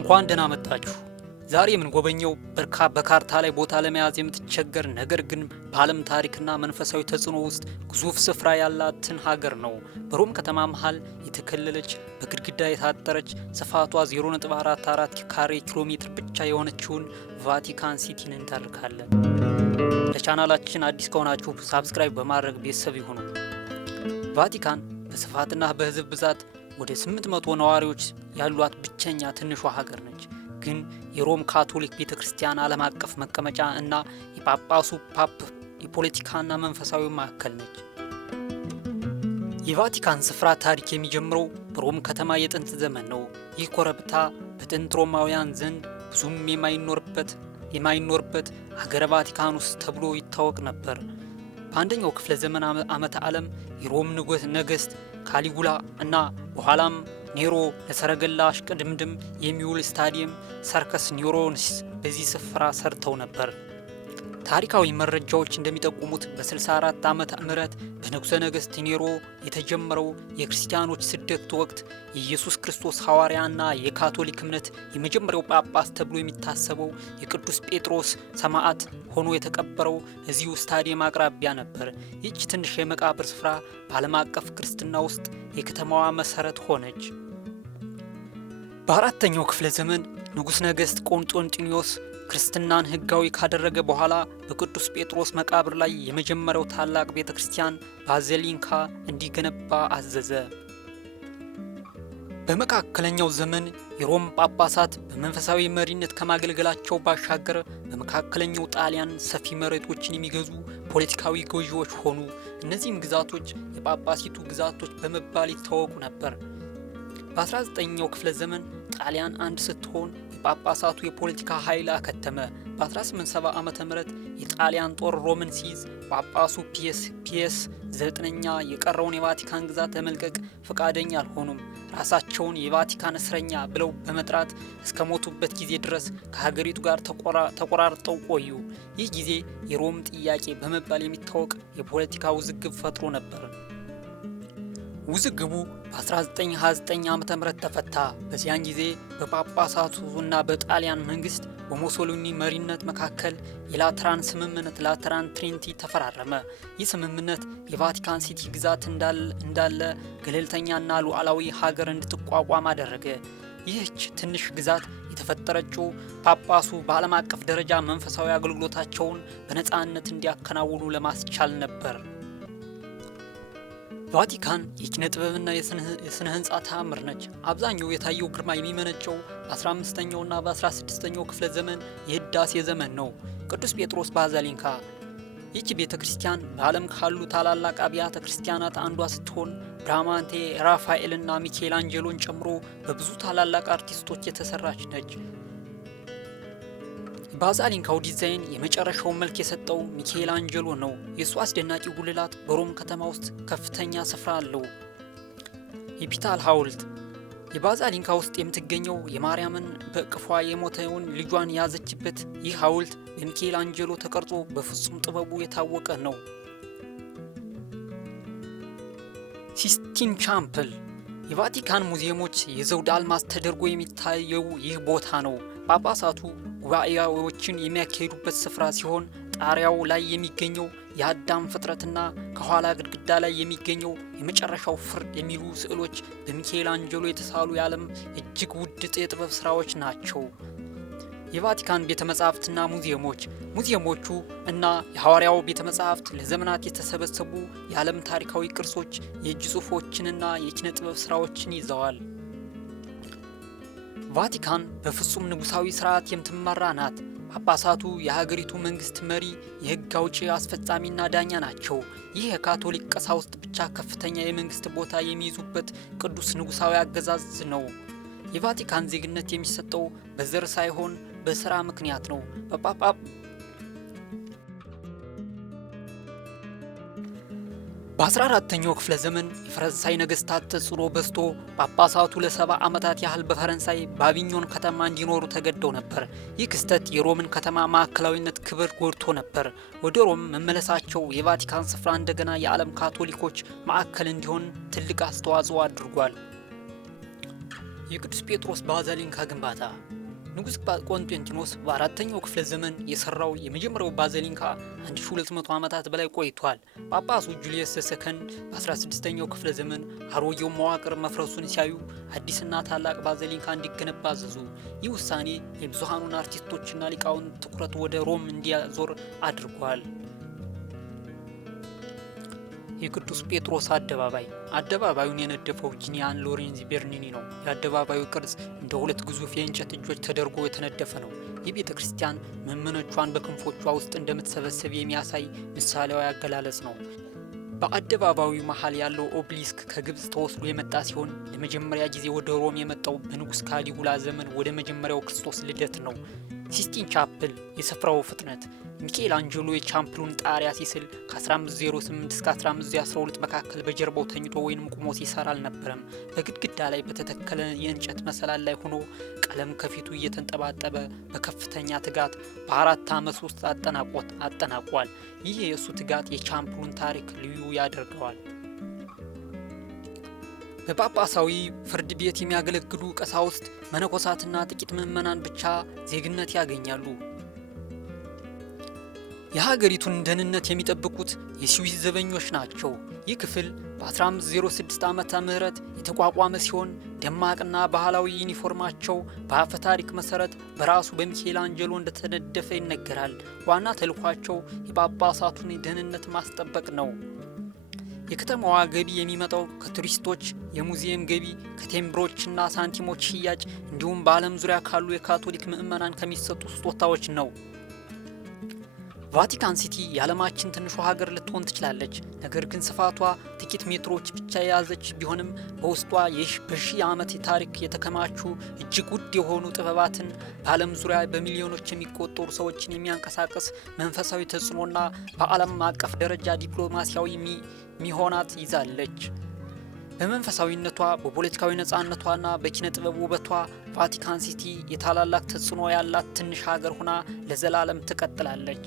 እንኳን ደህና መጣችሁ። ዛሬ የምንጎበኘው በካርታ ላይ ቦታ ለመያዝ የምትቸገር ነገር ግን በዓለም ታሪክና መንፈሳዊ ተጽዕኖ ውስጥ ግዙፍ ስፍራ ያላትን ሀገር ነው። በሮም ከተማ መሃል የተከለለች በግድግዳ የታጠረች ስፋቷ 0.44 ካሬ ኪሎ ሜትር ብቻ የሆነችውን ቫቲካን ሲቲን እንተርካለን። ለቻናላችን አዲስ ከሆናችሁ ሳብስክራይብ በማድረግ ቤተሰብ ይሁኑ። ቫቲካን በስፋትና በሕዝብ ብዛት ወደ 800 ነዋሪዎች ያሏት ብቸኛ ትንሿ ሀገር ነች። ግን የሮም ካቶሊክ ቤተክርስቲያን ዓለም አቀፍ መቀመጫ እና የጳጳሱ ፓፕ የፖለቲካና መንፈሳዊ ማዕከል ነች። የቫቲካን ስፍራ ታሪክ የሚጀምረው በሮም ከተማ የጥንት ዘመን ነው። ይህ ኮረብታ በጥንት ሮማውያን ዘንድ ብዙም የማይኖርበት ሀገረ ቫቲካኑስ ተብሎ ይታወቅ ነበር። በአንደኛው ክፍለ ዘመን ዓመተ ዓለም የሮም ነገሥት ካሊጉላ እና በኋላም ኔሮ ለሰረገላ እሽቅድምድም የሚውል ስታዲየም ሰርከስ ኒውሮንስ በዚህ ስፍራ ሰርተው ነበር። ታሪካዊ መረጃዎች እንደሚጠቁሙት በ64 ዓመተ ምህረት በንጉሠ ነገሥት ኔሮ የተጀመረው የክርስቲያኖች ስደት ወቅት የኢየሱስ ክርስቶስ ሐዋርያና የካቶሊክ እምነት የመጀመሪያው ጳጳስ ተብሎ የሚታሰበው የቅዱስ ጴጥሮስ ሰማዕት ሆኖ የተቀበረው እዚሁ ስታዲየም አቅራቢያ ነበር። ይህች ትንሽ የመቃብር ስፍራ በዓለም አቀፍ ክርስትና ውስጥ የከተማዋ መሰረት ሆነች። በአራተኛው ክፍለ ዘመን ንጉሥ ነገሥት ቆስጠንጢኖስ ክርስትናን ሕጋዊ ካደረገ በኋላ በቅዱስ ጴጥሮስ መቃብር ላይ የመጀመሪያው ታላቅ ቤተ ክርስቲያን ባዚሊካ እንዲገነባ አዘዘ። በመካከለኛው ዘመን የሮም ጳጳሳት በመንፈሳዊ መሪነት ከማገልገላቸው ባሻገር በመካከለኛው ጣሊያን ሰፊ መሬቶችን የሚገዙ ፖለቲካዊ ገዢዎች ሆኑ። እነዚህም ግዛቶች የጳጳሲቱ ግዛቶች በመባል ይታወቁ ነበር። በ19ኛው ክፍለ ዘመን ጣሊያን አንድ ስትሆን የጳጳሳቱ የፖለቲካ ኃይል አከተመ። በ1870 ዓ.ም የጣሊያን ጦር ሮምን ሲይዝ ጳጳሱ ፒየስ 9ኛ የቀረውን የቫቲካን ግዛት ለመልቀቅ ፈቃደኛ አልሆኑም። ራሳቸውን የቫቲካን እስረኛ ብለው በመጥራት እስከ ሞቱበት ጊዜ ድረስ ከሀገሪቱ ጋር ተቆራርጠው ቆዩ። ይህ ጊዜ የሮም ጥያቄ በመባል የሚታወቅ የፖለቲካ ውዝግብ ፈጥሮ ነበር። ውዝግቡ በ1929 ዓ.ም ተፈታ። በዚያን ጊዜ በጳጳሳቱ እና በጣሊያን መንግስት በሙሶሊኒ መሪነት መካከል የላትራን ስምምነት ላትራን ትሪንቲ ተፈራረመ። ይህ ስምምነት የቫቲካን ሲቲ ግዛት እንዳለ ገለልተኛና ሉዓላዊ ሀገር እንድትቋቋም አደረገ። ይህች ትንሽ ግዛት የተፈጠረችው ጳጳሱ በዓለም አቀፍ ደረጃ መንፈሳዊ አገልግሎታቸውን በነፃነት እንዲያከናውኑ ለማስቻል ነበር። ቫቲካን የኪነ ጥበብና የስነ ህንፃ ተአምር ነች። አብዛኛው የታየው ግርማ የሚመነጨው በ15ኛውና በ16ኛው ክፍለ ዘመን የህዳሴ ዘመን ነው። ቅዱስ ጴጥሮስ ባዚሊካ ይህች ቤተ ክርስቲያን በዓለም ካሉ ታላላቅ አብያተ ክርስቲያናት አንዷ ስትሆን ብራማንቴ፣ ራፋኤልና ሚኬል አንጀሎን ጨምሮ በብዙ ታላላቅ አርቲስቶች የተሰራች ነች። ባዚሊካው ዲዛይን የመጨረሻውን መልክ የሰጠው ሚኬል አንጀሎ ነው። የእሱ አስደናቂ ጉልላት በሮም ከተማ ውስጥ ከፍተኛ ስፍራ አለው። የፒታል ሐውልት የባዚሊካ ውስጥ የምትገኘው የማርያምን በእቅፏ የሞተውን ልጇን የያዘችበት ይህ ሐውልት በሚኬል አንጀሎ ተቀርጾ በፍጹም ጥበቡ የታወቀ ነው። ሲስቲን ቻምፕል የቫቲካን ሙዚየሞች የዘውድ አልማዝ ተደርጎ የሚታየው ይህ ቦታ ነው። ጳጳሳቱ ጉባኤዎችን የሚያካሂዱበት ስፍራ ሲሆን ጣሪያው ላይ የሚገኘው የአዳም ፍጥረትና ከኋላ ግድግዳ ላይ የሚገኘው የመጨረሻው ፍርድ የሚሉ ስዕሎች በሚኬል አንጀሎ የተሳሉ የዓለም እጅግ ውድ የጥበብ ስራዎች ናቸው። የቫቲካን ቤተ መጻሕፍትና ሙዚየሞቹ እና የሐዋርያው ቤተ መጻሕፍት ለዘመናት የተሰበሰቡ የዓለም ታሪካዊ ቅርሶች፣ የእጅ ጽሑፎችንና የኪነ ጥበብ ስራዎችን ይዘዋል። ቫቲካን በፍጹም ንጉሳዊ ስርዓት የምትመራ ናት። ጳጳሳቱ የሀገሪቱ መንግስት መሪ፣ የህግ አውጪ፣ አስፈጻሚና ዳኛ ናቸው። ይህ የካቶሊክ ቀሳውስት ብቻ ከፍተኛ የመንግስት ቦታ የሚይዙበት ቅዱስ ንጉሳዊ አገዛዝ ነው። የቫቲካን ዜግነት የሚሰጠው በዘር ሳይሆን በስራ ምክንያት ነው። በ14ኛው ክፍለ ዘመን የፈረንሳይ ነገስታት ተጽዕኖ በዝቶ ጳጳሳቱ ለ70 ዓመታት ያህል በፈረንሳይ በአቪኞን ከተማ እንዲኖሩ ተገደው ነበር። ይህ ክስተት የሮምን ከተማ ማዕከላዊነት ክብር ጎድቶ ነበር። ወደ ሮም መመለሳቸው የቫቲካን ስፍራ እንደገና የዓለም ካቶሊኮች ማዕከል እንዲሆን ትልቅ አስተዋጽኦ አድርጓል። የቅዱስ ጴጥሮስ ባዚሊካ ግንባታ ንጉሥ ቆስጠንጢኖስ በ4ኛው ክፍለ ዘመን የሰራው የመጀመሪያው ባዚሊካ 1200 ዓመታት በላይ ቆይቷል። ጳጳሱ ጁልየስ ሰከንድ በ16ኛው ክፍለ ዘመን አሮጌው መዋቅር መፍረሱን ሲያዩ አዲስና ታላቅ ባዚሊካ እንዲገነባ አዘዙ። ይህ ውሳኔ የብዙሃኑን አርቲስቶችና ሊቃውንት ትኩረት ወደ ሮም እንዲያዞር አድርጓል። የቅዱስ ጴጥሮስ አደባባይ አደባባዩን የነደፈው ጂያን ሎሬንዞ ቤርኒኒ ነው። የአደባባዩ ቅርጽ እንደ ሁለት ግዙፍ የእንጨት እጆች ተደርጎ የተነደፈ ነው። የቤተ ክርስቲያን ምዕመኖቿን በክንፎቿ ውስጥ እንደምትሰበስብ የሚያሳይ ምሳሌያዊ አገላለጽ ነው። በአደባባዩ መሃል ያለው ኦብሊስክ ከግብጽ ተወስዶ የመጣ ሲሆን ለመጀመሪያ ጊዜ ወደ ሮም የመጣው በንጉሥ ካሊጉላ ዘመን ወደ መጀመሪያው ክርስቶስ ልደት ነው። ሲስቲን ቻፕል የስፍራው ፍጥነት ሚካኤል አንጀሎ የቻምፕሉን ጣሪያ ሲስል ከ1508 እስከ 1512 መካከል በጀርባው ተኝቶ ወይም ቁሞ ሲሰራ አልነበረም። በግድግዳ ላይ በተተከለ የእንጨት መሰላል ላይ ሆኖ ቀለም ከፊቱ እየተንጠባጠበ በከፍተኛ ትጋት በ4 ዓመት ውስጥ አጠናቋል። ይህ የእሱ ትጋት የቻምፕሉን ታሪክ ልዩ ያደርገዋል። በጳጳሳዊ ፍርድ ቤት የሚያገለግሉ ቀሳውስት፣ መነኮሳትና ጥቂት ምዕመናን ብቻ ዜግነት ያገኛሉ። የሀገሪቱን ደህንነት የሚጠብቁት የስዊስ ዘበኞች ናቸው። ይህ ክፍል በ1506 ዓመተ ምህረት የተቋቋመ ሲሆን ደማቅና ባህላዊ ዩኒፎርማቸው በአፈ ታሪክ መሰረት በራሱ በሚካኤል አንጀሎ እንደተነደፈ ይነገራል። ዋና ተልኳቸው የጳጳሳቱን ደህንነት ማስጠበቅ ነው። የከተማዋ ገቢ የሚመጣው ከቱሪስቶች፣ የሙዚየም ገቢ፣ ከቴምብሮችና ሳንቲሞች ሽያጭ እንዲሁም በዓለም ዙሪያ ካሉ የካቶሊክ ምዕመናን ከሚሰጡ ስጦታዎች ነው። ቫቲካን ሲቲ የዓለማችን ትንሿ ሀገር ልትሆን ትችላለች። ነገር ግን ስፋቷ ጥቂት ሜትሮች ብቻ የያዘች ቢሆንም በውስጧ በሺህ ዓመት ታሪክ የተከማቹ እጅግ ውድ የሆኑ ጥበባትን በዓለም ዙሪያ በሚሊዮኖች የሚቆጠሩ ሰዎችን የሚያንቀሳቅስ መንፈሳዊ ተጽዕኖና በዓለም አቀፍ ደረጃ ዲፕሎማሲያዊ ሚሆናት ይዛለች። በመንፈሳዊነቷ፣ በፖለቲካዊ ነጻነቷና በኪነ ጥበብ ውበቷ ቫቲካን ሲቲ የታላላቅ ተጽዕኖ ያላት ትንሽ ሀገር ሆና ለዘላለም ትቀጥላለች።